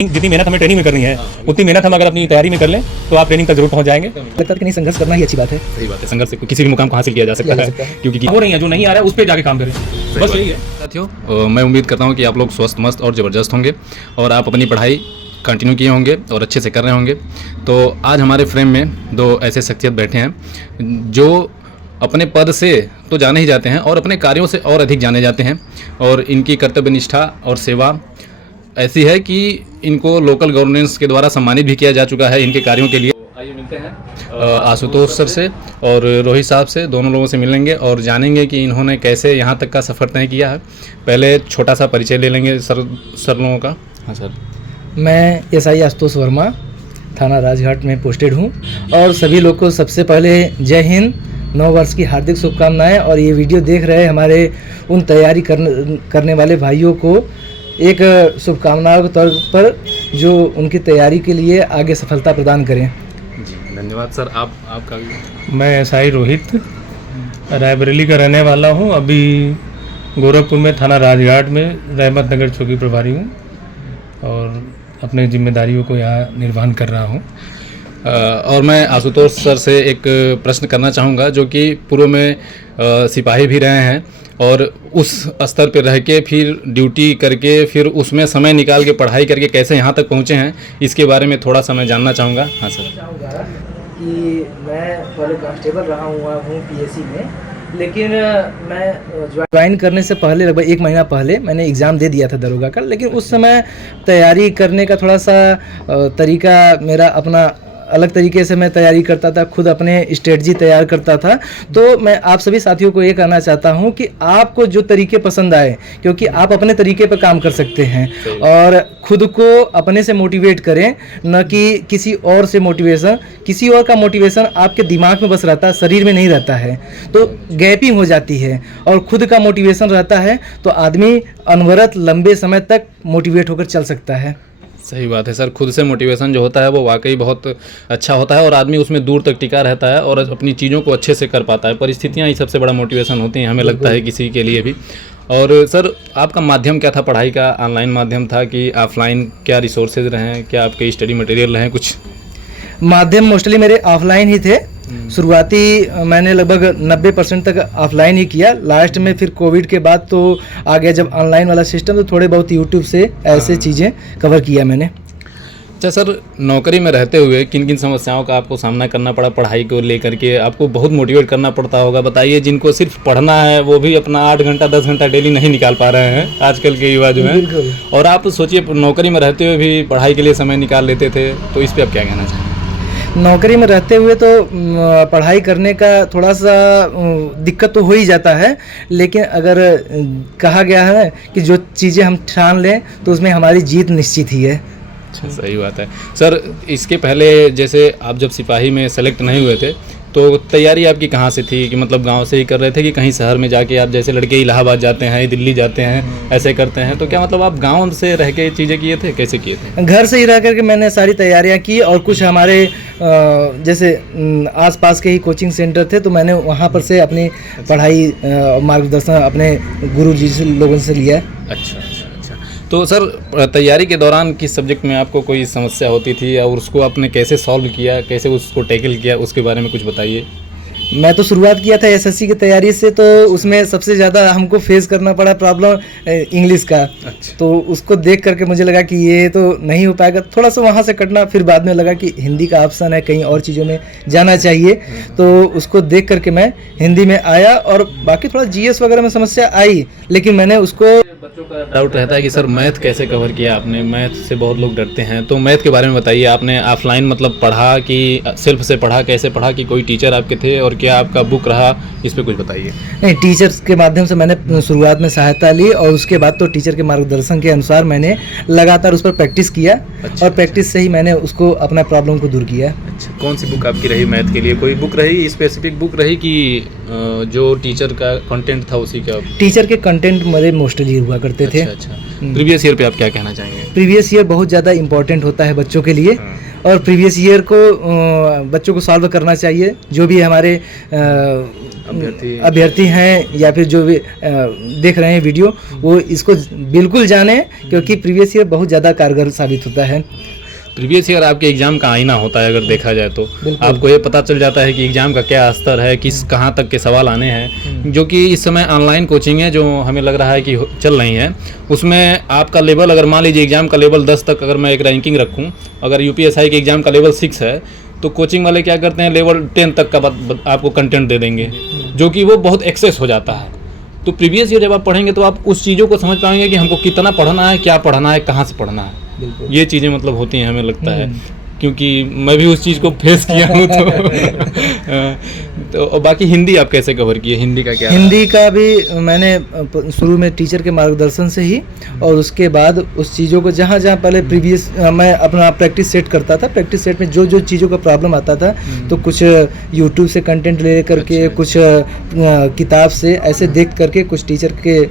जितनी मेहनत हमें ट्रेनिंग में करनी है उतनी मेहनत हम अगर अपनी तैयारी में कर लें तो आप ट्रेनिंग तक जरूर पहुंच जाएंगे। लगता है कि नहीं, संघर्ष करना ही अच्छी बात है। सही बात है, संघर्ष से किसी भी मुकाम को हासिल किया जा सकता है क्योंकि हो रही है जो नहीं आ रहा है उस पर जाके काम करें, बस यही है। साथियों, मैं उम्मीद करता हूँ कि आप लोग स्वस्थ मस्त और ज़बरदस्त होंगे और आप अपनी पढ़ाई कंटिन्यू किए होंगे और अच्छे से कर रहे होंगे। तो आज हमारे फ्रेम में दो ऐसे शख्सियत बैठे हैं जो अपने पद से तो जाने ही जाते हैं और अपने कार्यों से और अधिक जाने जाते हैं और इनकी कर्तव्य निष्ठा और सेवा ऐसी है कि इनको लोकल गवर्नेंस के द्वारा सम्मानित भी किया जा चुका है इनके कार्यों के लिए। आइए मिलते हैं आशुतोष सर से और रोहित साहब से, दोनों लोगों से मिलेंगे और जानेंगे कि इन्होंने कैसे यहाँ तक का सफ़र तय किया है। पहले छोटा सा परिचय ले लेंगे सर लोगों का। हाँ सर। मैं SI आशुतोष वर्मा, थाना राजघाट में पोस्टेड हूँ और सभी लोग को सबसे पहले जय हिंद, नव वर्ष की हार्दिक शुभकामनाएं। और ये वीडियो देख रहे हमारे उन तैयारी करने वाले भाइयों को एक शुभकामनाओं के तौर पर जो उनकी तैयारी के लिए आगे सफलता प्रदान करें। जी धन्यवाद सर। आपका भी? मैं SI रोहित, रायबरेली का रहने वाला हूँ। अभी गोरखपुर में थाना राजघाट में रहमत नगर चौकी प्रभारी हूँ और अपने जिम्मेदारियों को यहाँ निर्वहन कर रहा हूँ। और मैं आशुतोष सर से एक प्रश्न करना चाहूँगा जो कि पूर्व में सिपाही भी रहे हैं और उस स्तर पर रह के फिर ड्यूटी करके फिर उसमें समय निकाल के पढ़ाई करके कैसे यहाँ तक पहुँचे हैं, इसके बारे में थोड़ा सा मैं जानना चाहूँगा। हाँ सर। कि मैं पहले कांस्टेबल रहा हूँ PSC में, लेकिन मैं ज्वाइन करने से पहले लगभग 1 महीना पहले मैंने एग्ज़ाम दे दिया था दरोगा का। लेकिन उस समय तैयारी करने का थोड़ा सा तरीका मेरा अपना अलग तरीके से मैं तैयारी करता था, खुद अपने स्ट्रेटजी तैयार करता था। तो मैं आप सभी साथियों को ये कहना चाहता हूँ कि आपको जो तरीके पसंद आए, क्योंकि आप अपने तरीके पर काम कर सकते हैं और खुद को अपने से मोटिवेट करें, न कि किसी और से मोटिवेशन। किसी और का मोटिवेशन आपके दिमाग में बस रहता है, शरीर में नहीं रहता है, तो गैपिंग हो जाती है। और खुद का मोटिवेशन रहता है तो आदमी अनवरत लंबे समय तक मोटिवेट होकर चल सकता है। सही बात है सर। खुद से मोटिवेशन जो होता है वो वाकई बहुत अच्छा होता है और आदमी उसमें दूर तक टिका रहता है और अपनी चीज़ों को अच्छे से कर पाता है। परिस्थितियाँ ही सबसे बड़ा मोटिवेशन होती हैं, हमें लगता है किसी के लिए भी। और सर आपका माध्यम क्या था पढ़ाई का? ऑनलाइन माध्यम था कि ऑफलाइन? क्या रिसोर्सेज रहे, क्या आपके स्टडी मटेरियल रहे कुछ? माध्यम मोस्टली मेरे ऑफलाइन ही थे। शुरुआती मैंने लगभग 90% तक ऑफलाइन ही किया। लास्ट में फिर कोविड के बाद तो आ गया जब ऑनलाइन वाला सिस्टम, तो थोड़े बहुत यूट्यूब से ऐसे चीज़ें कवर किया मैंने। अच्छा सर, नौकरी में रहते हुए किन किन समस्याओं का आपको सामना करना पड़ा पढ़ाई को लेकर के? आपको बहुत मोटिवेट करना पड़ता होगा, बताइए। जिनको सिर्फ पढ़ना है वो भी अपना 8 घंटा 10 घंटा डेली नहीं निकाल पा रहे हैं आजकल के युवा जो हैं, और आप सोचिए नौकरी में रहते हुए भी पढ़ाई के लिए समय निकाल लेते थे, तो इस पर आप क्या कहना चाहेंगे? नौकरी में रहते हुए तो पढ़ाई करने का थोड़ा सा दिक्कत तो हो ही जाता है, लेकिन अगर कहा गया है कि जो चीज़ें हम ठान लें तो उसमें हमारी जीत निश्चित ही है। अच्छा, सही बात है सर। इसके पहले जैसे आप जब सिपाही में सेलेक्ट नहीं हुए थे तो तैयारी आपकी कहाँ से थी? कि मतलब गांव से ही कर रहे थे कि कहीं शहर में जाके, आप जैसे लड़के इलाहाबाद जाते हैं, दिल्ली जाते हैं, ऐसे करते हैं, तो क्या मतलब आप गांव से रह के चीज़ें किए थे? कैसे किए थे? घर से ही रह करके मैंने सारी तैयारियां की और कुछ हमारे जैसे आसपास के ही कोचिंग सेंटर थे, तो मैंने वहां पर से अपनी पढ़ाई मार्गदर्शन अपने गुरु जी से लोगों से लिया। अच्छा। तो सर तैयारी के दौरान किस सब्जेक्ट में आपको कोई समस्या होती थी और उसको आपने कैसे सॉल्व किया, कैसे उसको टैकल किया, उसके बारे में कुछ बताइए। मैं तो शुरुआत किया था SSC की तैयारी से, तो उसमें सबसे ज़्यादा हमको फेस करना पड़ा प्रॉब्लम इंग्लिश का। अच्छा। तो उसको देख करके मुझे लगा कि ये तो नहीं हो पाएगा, थोड़ा सा वहाँ से कटना। फिर बाद में लगा कि हिंदी का ऑप्शन है, कहीं और चीज़ों में जाना चाहिए, तो उसको देख करके मैं हिंदी में आया। और बाकी थोड़ा GS वगैरह में समस्या आई, लेकिन मैंने उसको। बच्चों का डाउट रहता है कि सर मैथ कैसे कवर किया आपने? मैथ से बहुत लोग डरते हैं, तो मैथ के बारे में बताइए। आपने ऑफलाइन मतलब पढ़ा कि सेल्फ से पढ़ा, कैसे पढ़ा, कि कोई टीचर आपके थे, और क्या आपका बुक रहा, इस पे कुछ बताइए। नहीं, टीचर्स के माध्यम से मैंने शुरुआत में सहायता ली और उसके बाद तो टीचर के मार्गदर्शन के अनुसार मैंने लगातार उस पर प्रैक्टिस किया। अच्छा। और प्रैक्टिस से ही मैंने उसको अपना प्रॉब्लम को दूर किया। अच्छा, कौन सी बुक आपकी रही मैथ के लिए? कोई बुक रही, स्पेसिफिक बुक रही कि जो टीचर का कंटेंट था उसी का? टीचर के कंटेंट मेरे मोस्टली हुआ करते थे। अच्छा। प्रीवियस ईयर पे आप क्या कहना चाहेंगे? प्रीवियस ईयर बहुत ज़्यादा इम्पोर्टेंट होता है बच्चों के लिए। और प्रीवियस ईयर को बच्चों को सॉल्व करना चाहिए। जो भी हमारे अभ्यर्थी हैं या फिर जो भी देख रहे हैं वीडियो, वो इसको बिल्कुल जाने, क्योंकि प्रीवियस ईयर बहुत ज़्यादा कारगर साबित होता है। प्रीवियस ईयर आपके एग्जाम का आईना होता है, अगर देखा जाए तो आपको ये पता चल जाता है कि एग्जाम का क्या स्तर है, किस कहाँ तक के सवाल आने हैं। जो कि इस समय ऑनलाइन कोचिंग है जो हमें लग रहा है कि चल रही हैं, उसमें आपका लेवल, अगर मान लीजिए एग्जाम का लेवल 10 तक अगर मैं एक रैंकिंग रखूँ, अगर यूपीएसआई के एग्जाम का लेवल 6 है, तो कोचिंग वाले क्या करते हैं, लेवल 10 तक का आपको कंटेंट दे देंगे, जो कि वो बहुत एक्सेस हो जाता है। तो प्रीवियस ईयर जब आप पढ़ेंगे तो आप उस चीज़ों को समझ पाएंगे कि हमको कितना पढ़ना है, क्या पढ़ना है, कहाँ से पढ़ना है। ये चीज़ें मतलब होती हैं, हमें लगता है, क्योंकि मैं भी उस चीज़ को फेस किया हूँ। तो और बाकी हिंदी आप कैसे कवर किए, हिंदी का क्या? हिंदी का भी मैंने शुरू में टीचर के मार्गदर्शन से ही, और उसके बाद उस चीज़ों को जहाँ जहाँ पहले प्रीवियस मैं अपना प्रैक्टिस सेट करता था, प्रैक्टिस सेट में जो जो चीज़ों का प्रॉब्लम आता था, तो कुछ यूट्यूब से कंटेंट ले करके, कुछ किताब से ऐसे देख करके, कुछ टीचर के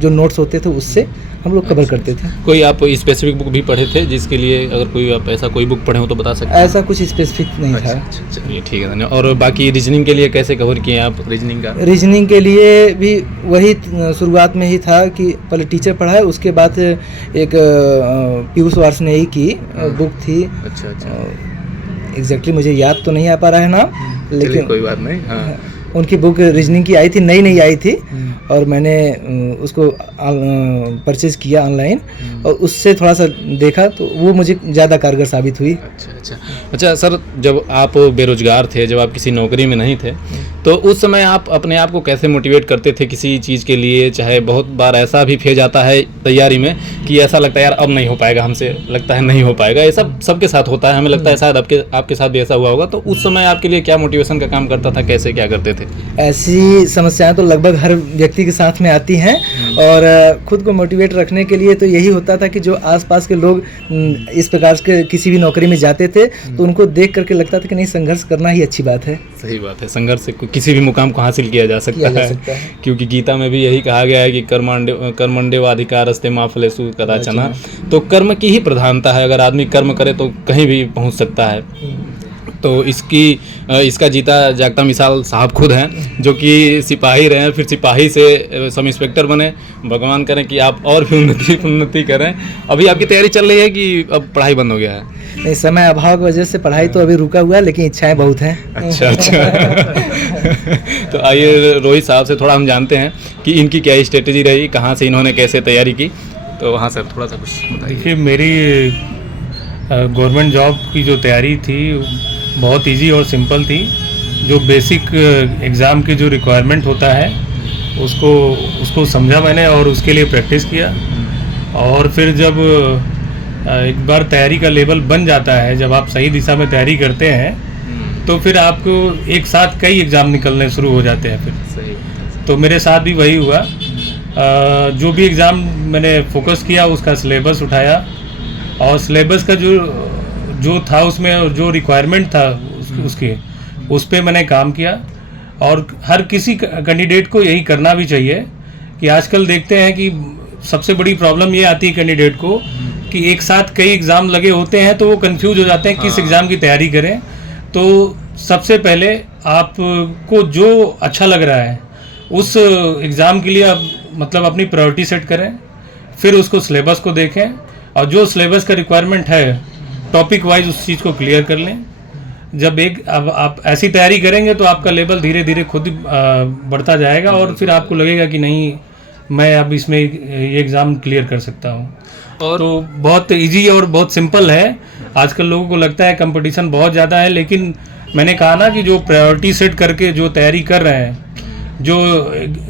जो नोट्स होते थे उससे हम लोग कवर करते थे। कोई आप स्पेसिफिक बुक भी पढ़े थे जिसके लिए, अगर कोई आप ऐसा कोई बुक पढ़े हो तो बता सकते हैं? ऐसा कुछ स्पेसिफिक नहीं था। चलिए ठीक है, धन्यवाद। और बाकी रीजनिंग के लिए कैसे कवर किए आप रीजनिंग का? रीजनिंग के लिए भी वही शुरुआत में ही था कि पहले टीचर पढ़ाए, उसके बाद एक पीयूष वार्ष्णेय की बुक थी। अच्छा। एग्जैक्टली मुझे याद तो नहीं आ पा रहा है नाम, लेकिन कोई बात नहीं। हाँ। उनकी बुक रीजनिंग की आई थी, नई आई थी, और मैंने उसको परचेज़ किया ऑनलाइन, और उससे थोड़ा सा देखा तो वो मुझे ज़्यादा कारगर साबित हुई। अच्छा सर, जब आप बेरोजगार थे, जब आप किसी नौकरी में नहीं थे, तो उस समय आप अपने आप को कैसे मोटिवेट करते थे किसी चीज़ के लिए? चाहे बहुत बार ऐसा भी फेज आता है तैयारी में कि ऐसा लगता है यार अब नहीं हो पाएगा हमसे, लगता है नहीं हो पाएगा, ये सब सबके साथ होता है, हमें लगता है शायद आपके साथ भी ऐसा हुआ होगा। तो उस समय आपके लिए क्या मोटिवेशन का काम करता था, कैसे क्या करते थे? ऐसी समस्याएं तो लगभग हर व्यक्ति के साथ में आती हैं, और खुद को मोटिवेट रखने के लिए तो यही होता था कि जो आसपास के लोग इस प्रकार के किसी भी नौकरी में जाते थे, तो उनको देख करके लगता था कि नहीं, संघर्ष करना ही अच्छी बात है। सही बात है, संघर्ष से किसी भी मुकाम को हासिल किया जा सकता है। क्योंकि गीता में भी यही कहा गया है कि कर्मण्येवाधिकारस्ते मा फलेषु कदाचन। तो कर्म की ही प्रधानता है, अगर आदमी कर्म करे तो कहीं भी पहुंच सकता है। तो इसका जीता जागता मिसाल साहब खुद हैं, जो कि सिपाही रहे, फिर सिपाही से सब इंस्पेक्टर बने। भगवान करें कि आप और भी उन्नति करें। अभी आपकी तैयारी चल रही है कि अब पढ़ाई बंद हो गया है? नहीं, समय अभाव की वजह से पढ़ाई तो अभी रुका हुआ है, लेकिन इच्छाएं बहुत हैं। अच्छा। तो आइए रोहित साहब से थोड़ा हम जानते हैं कि इनकी क्या स्ट्रेटेजी रही, कहाँ से इन्होंने कैसे तैयारी की। तो हाँ सर, थोड़ा सा कुछ बताइए। देखिए, मेरी गवर्नमेंट जॉब की जो तैयारी थी बहुत इजी और सिंपल थी। जो बेसिक एग्ज़ाम की जो रिक्वायरमेंट होता है उसको समझा मैंने, और उसके लिए प्रैक्टिस किया। और फिर जब एक बार तैयारी का लेवल बन जाता है, जब आप सही दिशा में तैयारी करते हैं, तो फिर आपको एक साथ कई एग्ज़ाम निकलने शुरू हो जाते हैं। फिर सही। तो मेरे साथ भी वही हुआ। जो भी एग्ज़ाम मैंने फोकस किया, उसका सिलेबस उठाया, और सिलेबस का जो था उसमें जो रिक्वायरमेंट था उसकी उस पर मैंने काम किया। और हर किसी कैंडिडेट को यही करना भी चाहिए कि आजकल देखते हैं कि सबसे बड़ी प्रॉब्लम ये आती है कैंडिडेट को कि एक साथ कई एग्ज़ाम लगे होते हैं, तो वो कंफ्यूज हो जाते हैं किस एग्ज़ाम की तैयारी करें। तो सबसे पहले आपको जो अच्छा लग रहा है उस एग्ज़ाम के लिए आप मतलब अपनी प्रायोरिटी सेट करें, फिर उसको सिलेबस को देखें, और जो सिलेबस का रिक्वायरमेंट है टॉपिक वाइज उस चीज़ को क्लियर कर लें। जब अब आप ऐसी तैयारी करेंगे तो आपका लेवल धीरे धीरे खुद बढ़ता जाएगा, और फिर आपको लगेगा कि नहीं, मैं अब इसमें ये एग्ज़ाम क्लियर कर सकता हूँ। और तो बहुत इजी और बहुत सिंपल है। आजकल लोगों को लगता है कंपटीशन बहुत ज़्यादा है, लेकिन मैंने कहा ना कि जो प्रायोरिटी सेट करके जो तैयारी कर रहे हैं, जो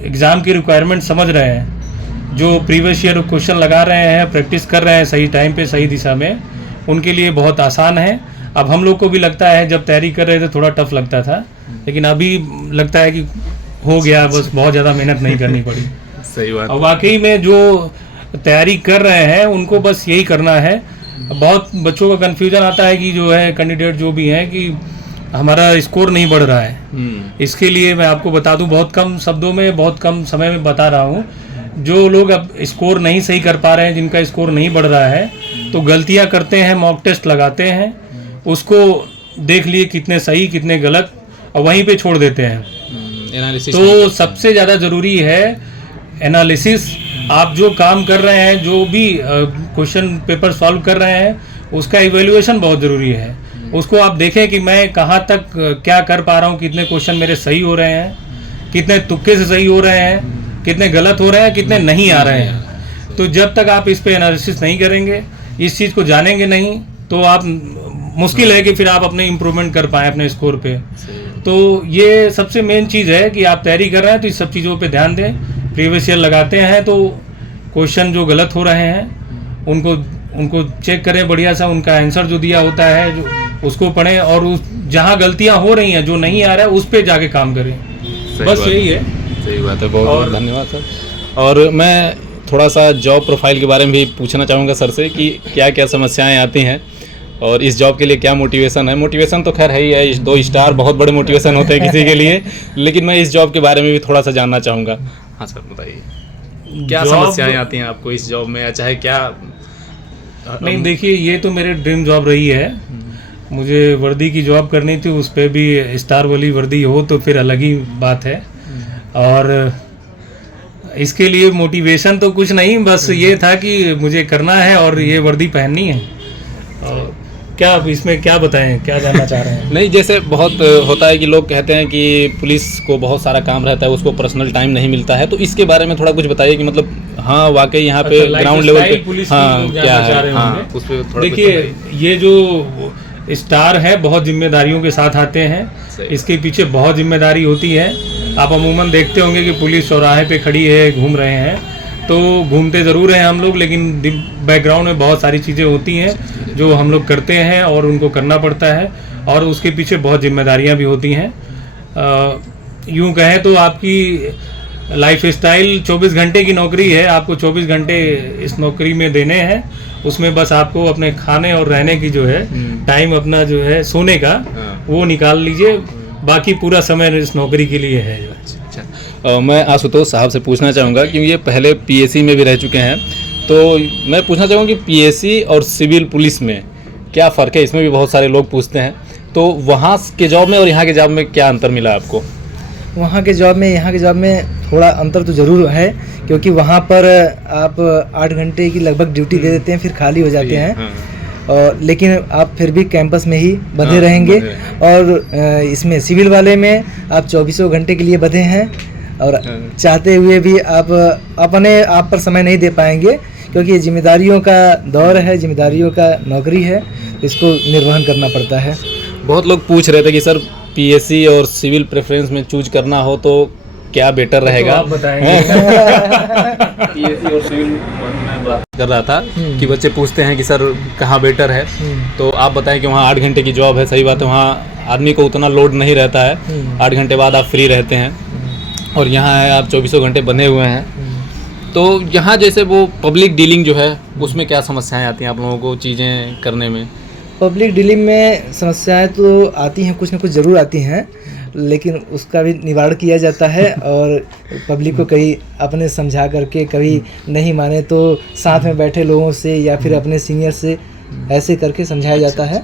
एग्ज़ाम की रिक्वायरमेंट समझ रहे हैं, जो प्रीवियस ईयर क्वेश्चन लगा रहे हैं, प्रैक्टिस कर रहे हैं सही टाइम पे सही दिशा में, उनके लिए बहुत आसान है। अब हम लोग को भी लगता है, जब तैयारी कर रहे थे थोड़ा टफ लगता था, लेकिन अभी लगता है कि हो गया, बस बहुत ज़्यादा मेहनत नहीं करनी पड़ी। सही बात। और वाकई में जो तैयारी कर रहे हैं उनको बस यही करना है। बहुत बच्चों का कन्फ्यूजन आता है कि जो है कैंडिडेट जो भी हैं कि हमारा स्कोर नहीं बढ़ रहा है। इसके लिए मैं आपको बता दूं, बहुत कम शब्दों में बहुत कम समय में बता रहा हूं, जो लोग अब स्कोर नहीं सही कर पा रहे हैं, जिनका स्कोर नहीं बढ़ रहा है, तो गलतियां करते हैं, मॉक टेस्ट लगाते हैं, उसको देख लिए कितने सही कितने गलत, और वहीं पे छोड़ देते हैं। एनालिसिस तो सबसे ज़्यादा ज़रूरी है एनालिसिस। आप जो काम कर रहे हैं, जो भी क्वेश्चन पेपर सॉल्व कर रहे हैं, उसका इवैल्यूएशन बहुत ज़रूरी है। उसको आप देखें कि मैं कहाँ तक क्या कर पा रहा हूँ, कितने क्वेश्चन मेरे सही हो रहे हैं, कितने तुक्के से सही हो रहे हैं, कितने गलत हो रहे हैं, कितने नहीं आ रहे हैं। तो जब तक आप इस पे एनालिसिस नहीं करेंगे, इस चीज़ को जानेंगे नहीं, तो आप मुश्किल है कि फिर आप अपने इम्प्रूवमेंट कर पाएँ अपने स्कोर पे। तो ये सबसे मेन चीज़ है कि आप तैयारी कर रहे हैं तो इस सब चीज़ों पे ध्यान दें। प्रीवियस ईयर लगाते हैं तो क्वेश्चन जो गलत हो रहे हैं उनको चेक करें बढ़िया सा, उनका आंसर जो दिया होता है जो उसको पढ़ें, और उस जहाँ गलतियाँ हो रही हैं, जो नहीं आ रहा है, उस पर जाके काम करें। बस यही है। सही बात है, बहुत बहुत धन्यवाद सर। और मैं थोड़ा सा जॉब प्रोफाइल के बारे में भी पूछना चाहूँगा सर से कि क्या क्या समस्याएं आती हैं और इस जॉब के लिए क्या मोटिवेशन है। मोटिवेशन तो खैर है ही है, 2 स्टार बहुत बड़े मोटिवेशन होते हैं किसी के लिए, लेकिन मैं इस जॉब के बारे में भी थोड़ा सा जानना चाहूँगा। हाँ सर बताइए, क्या समस्याएं आती हैं आपको इस जॉब में, चाहे क्या? नहीं देखिए, ये तो मेरे ड्रीम जॉब रही है। मुझे वर्दी की जॉब करनी थी, उस पर भी स्टार वाली वर्दी हो तो फिर अलग ही बात है। और इसके लिए मोटिवेशन तो कुछ नहीं, बस ये था कि मुझे करना है और ये वर्दी पहननी है। और क्या इसमें क्या बताएं, क्या जानना चाह रहे हैं? नहीं, जैसे बहुत होता है कि लोग कहते हैं कि पुलिस को बहुत सारा काम रहता है, उसको पर्सनल टाइम नहीं मिलता है, तो इसके बारे में थोड़ा कुछ बताइए कि मतलब हाँ वाकई यहाँ पे ग्राउंड लेवल पे पुलिस हाँ क्या है, हाँ, उस पे थोड़ा देखिए, ये जो स्टार है बहुत जिम्मेदारियों के साथ आते हैं। इसके पीछे बहुत जिम्मेदारी होती है। आप अमूमन देखते होंगे कि पुलिस चौराहे पे खड़ी है, घूम रहे हैं, तो घूमते ज़रूर हैं हम लोग, लेकिन बैकग्राउंड में बहुत सारी चीज़ें होती हैं जो हम लोग करते हैं और उनको करना पड़ता है, और उसके पीछे बहुत जिम्मेदारियां भी होती हैं। यूँ कहें तो आपकी लाइफ स्टाइल 24 घंटे की नौकरी है, आपको 24 घंटे इस नौकरी में देने हैं। उसमें बस आपको अपने खाने और रहने की जो है टाइम, अपना जो है सोने का, वो निकाल लीजिए, बाकी पूरा समय इस नौकरी के लिए है। अच्छा, मैं आशुतोष साहब से पूछना चाहूँगा कि ये पहले पीएससी में भी रह चुके हैं, तो मैं पूछना चाहूँगा कि पीएससी और सिविल पुलिस में क्या फ़र्क है? इसमें भी बहुत सारे लोग पूछते हैं, तो वहाँ के जॉब में और यहाँ के जॉब में क्या अंतर मिला आपको? वहाँ के जॉब में यहाँ के जॉब में थोड़ा अंतर तो ज़रूर है, क्योंकि वहाँ पर आप 8 घंटे की लगभग ड्यूटी दे देते हैं, फिर खाली हो जाते हैं। और लेकिन आप फिर भी कैंपस में ही बंधे रहेंगे। और इसमें सिविल वाले में आप 24 घंटे के लिए बंधे हैं, और चाहते हुए भी आप अपने आप पर समय नहीं दे पाएंगे, क्योंकि ये जिम्मेदारियों का दौर है, जिम्मेदारियों का नौकरी है, इसको निर्वहन करना पड़ता है। बहुत लोग पूछ रहे थे कि सर पीएससी और सिविल प्रेफरेंस में चूज करना हो तो क्या बेटर रहेगा? तो आप बताएंगे। पीएससी और सिविल में बात कर रहा था कि बच्चे पूछते हैं कि सर कहाँ बेटर है, तो आप बताएं कि वहाँ 8 घंटे की जॉब है, सही बात है, वहाँ आदमी को उतना लोड नहीं रहता है, 8 घंटे बाद आप फ्री रहते हैं, और यहाँ है आप 24 घंटे बंधे हुए हैं। तो यहाँ जैसे वो पब्लिक डीलिंग जो है उसमें क्या समस्याएं आती हैं आप लोगों को चीज़ें करने में? पब्लिक डीलिंग में समस्याएं तो आती हैं, कुछ न कुछ ज़रूर आती हैं, लेकिन उसका भी निवारण किया जाता है। और पब्लिक को कहीं अपने समझा करके, कभी नहीं माने तो साथ में बैठे लोगों से या फिर अपने सीनियर से ऐसे करके समझाया जाता है।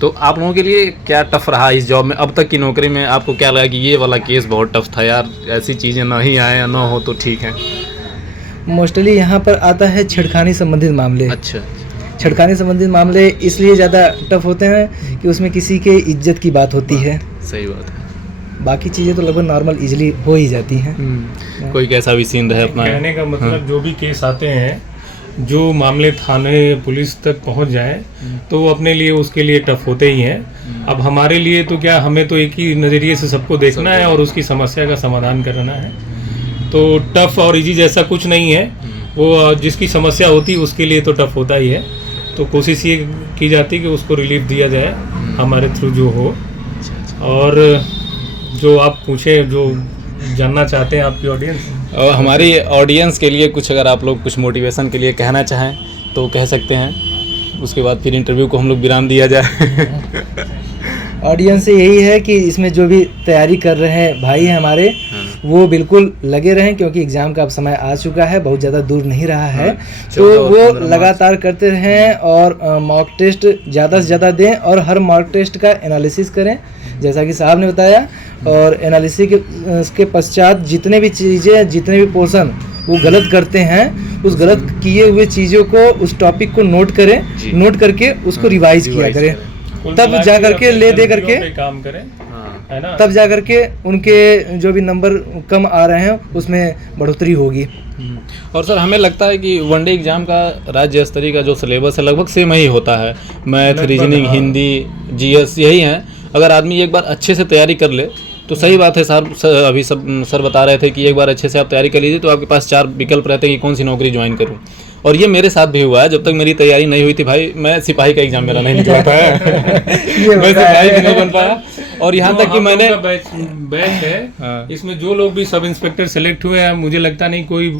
तो आप लोगों के लिए क्या टफ रहा इस जॉब में? अब तक की नौकरी में आपको क्या लगा कि ये वाला केस बहुत टफ था यार, ऐसी चीज़ें ना ही आए ना हो तो ठीक है? मोस्टली यहाँ पर आता है छेड़खानी संबंधित मामले। अच्छा, छेड़खानी संबंधित मामले इसलिए ज़्यादा टफ होते हैं कि उसमें किसी के इज्जत की बात होती है। सही बात है। बाकी चीज़ें तो लगभग नॉर्मल इजीली हो ही जाती हैं। कोई कैसा भी सीन रहे अपना। कहने का मतलब जो भी केस आते हैं, जो मामले थाने पुलिस तक पहुंच जाए, तो वो अपने लिए उसके लिए टफ होते ही हैं। अब हमारे लिए तो क्या, हमें तो एक ही नज़रिए से सबको देखना है और उसकी समस्या का समाधान करना है। तो टफ और इजी जैसा कुछ नहीं है, वो जिसकी समस्या होती है उसके लिए तो टफ होता ही है। तो कोशिश ये की जाती है कि उसको रिलीफ दिया जाए हमारे थ्रू जो हो। और जो आप पूछें, जो जानना चाहते हैं आपकी ऑडियंस, और हमारी ऑडियंस के लिए कुछ अगर आप लोग कुछ मोटिवेशन के लिए कहना चाहें तो कह सकते हैं, उसके बाद फिर इंटरव्यू को हम लोग विराम दिया जाए। ऑडियंस से यही है कि इसमें जो भी तैयारी कर रहे हैं भाई हैं हमारे, वो बिल्कुल लगे रहें, क्योंकि एग्ज़ाम का अब समय आ चुका है, बहुत ज़्यादा दूर नहीं रहा है। तो 14 और वो 15 मार्च। लगातार करते रहें और मॉक टेस्ट ज़्यादा से ज़्यादा दें और हर मॉक टेस्ट का एनालिसिस करें, जैसा कि साहब ने बताया। और एनालिसिस के पश्चात जितने भी चीज़ें, जितने भी पोर्शन वो गलत करते हैं, उस गलत किए हुए चीज़ों को, उस टॉपिक को नोट करें, नोट करके उसको रिवाइज किया करें, तब जा करके ले दे करके काम करें, है ना, तब जा करके उनके जो भी नंबर कम आ रहे हैं उसमें बढ़ोतरी होगी। और सर हमें लगता है कि वनडे एग्जाम का राज्य स्तरीय का जो सिलेबस है लगभग सेम ही होता है, मैथ, रीजनिंग, हिंदी, जीएस यही हैं। अगर आदमी एक बार अच्छे से तैयारी कर ले तो सही बात है। सर अभी सब सर बता रहे थे कि एक बार अच्छे से आप तैयारी कर लीजिए तो आपके पास 4 विकल्प रहते हैं कि कौन सी नौकरी ज्वाइन करूं। और ये मेरे साथ भी हुआ है। जब तक मेरी तैयारी नहीं हुई थी भाई, मैं सिपाही का एग्जाम मेरा नहीं निकला था मैं सिपाही भी नहीं बन पाया। और यहाँ तक कि मैंने बैच है, हाँ। इसमें जो लोग भी सब इंस्पेक्टर सेलेक्ट हुए हैं, मुझे लगता नहीं कोई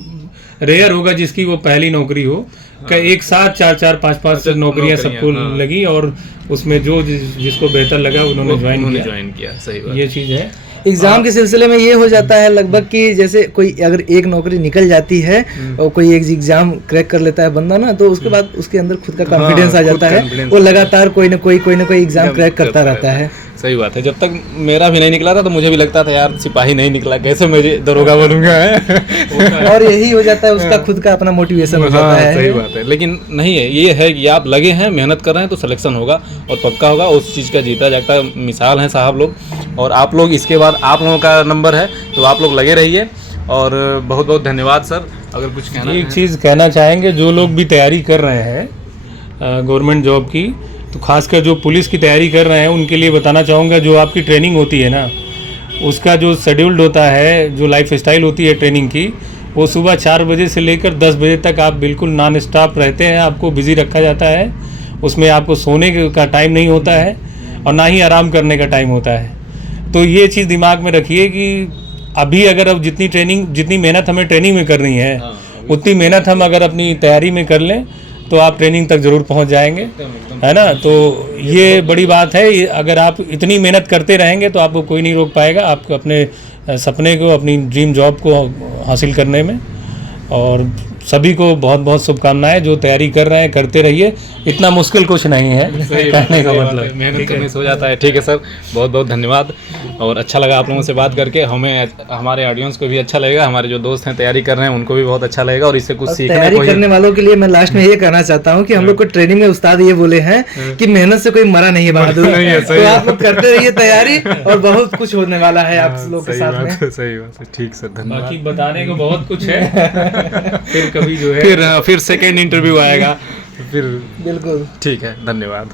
रेयर होगा जिसकी वो पहली नौकरी हो। का एक साथ 4-4, 5-5 नौकरियां सबको हाँ। लगी और उसमें जो जिसको बेहतर लगा उन्होंने ज्वाइन किया। सही बात। ये चीज़ है। एग्जाम के सिलसिले में ये हो जाता है लगभग कि जैसे कोई अगर एक नौकरी निकल जाती है और कोई एक एग्जाम क्रैक कर लेता है बंदा ना, तो उसके बाद उसके अंदर खुद का कॉन्फिडेंस आ जाता है, वो लगातार कोई ना कोई एग्जाम क्रैक करता रहता है। सही बात है। जब तक मेरा भी नहीं निकला था तो मुझे भी लगता था यार सिपाही नहीं निकला, कैसे मुझे दरोगा बनूंगा और यही हो जाता है, उसका खुद का अपना मोटिवेशन हो जाता है। सही बात है। लेकिन नहीं है, ये है कि आप लगे हैं, मेहनत कर रहे हैं तो सिलेक्शन होगा और पक्का होगा। उस चीज़ का जीता जागता मिसाल है साहब लोग। और आप लोग इसके बाद आप लोगों का नंबर है तो आप लोग लगे रहिए। और बहुत बहुत धन्यवाद सर। अगर कुछ कहना एक चीज़ कहना चाहेंगे, जो लोग भी तैयारी कर रहे हैं गवर्नमेंट जॉब की, तो खासकर जो पुलिस की तैयारी कर रहे हैं उनके लिए बताना चाहूँगा, जो आपकी ट्रेनिंग होती है ना, उसका जो शेड्यूल्ड होता है, जो लाइफ स्टाइल होती है ट्रेनिंग की, वो सुबह 4 बजे से लेकर 10 बजे तक आप बिल्कुल नॉन स्टॉप रहते हैं, आपको बिज़ी रखा जाता है। उसमें आपको सोने का टाइम नहीं होता है और ना ही आराम करने का टाइम होता है। तो ये चीज़ दिमाग में रखिए कि अभी अगर अब जितनी मेहनत हमें ट्रेनिंग में करनी है, उतनी मेहनत हम अगर अपनी तैयारी में कर लें तो आप ट्रेनिंग तक ज़रूर पहुंच जाएंगे, है ना। तो ये बड़ी बात है। अगर आप इतनी मेहनत करते रहेंगे तो आपको कोई नहीं रोक पाएगा आपको अपने सपने को, अपनी ड्रीम जॉब को हासिल करने में। और सभी को बहुत बहुत शुभकामनाएं। जो तैयारी कर रहे हैं करते रहिए, इतना मुश्किल कुछ नहीं है कहने का मतलब। मेहनत करने से हो जाता है। ठीक है सर, बहुत बहुत धन्यवाद। और अच्छा लगा आप लोगों से बात करके, हमें हमारे ऑडियंस को भी अच्छा लगेगा, हमारे जो दोस्त हैं तैयारी कर रहे हैं उनको भी बहुत अच्छा लगेगा और इससे कुछ सीखने तैयारी को करने वालों के लिए मैं लास्ट में ये कहना चाहता हूँ कि हम लोग को ट्रेनिंग में उस्ताद ये बोले हैं कि मेहनत से कोई मरा नहीं है बहादुर। तो आप लोग करते रहिए तैयारी और बहुत कुछ होने वाला है आप लोग के साथ में। सही बात है। ठीक सर, धन्यवाद। बाकी बताने को बहुत कुछ है फिर कभी जो है फिर सेकेंड इंटरव्यू आएगा फिर। बिल्कुल ठीक है, धन्यवाद।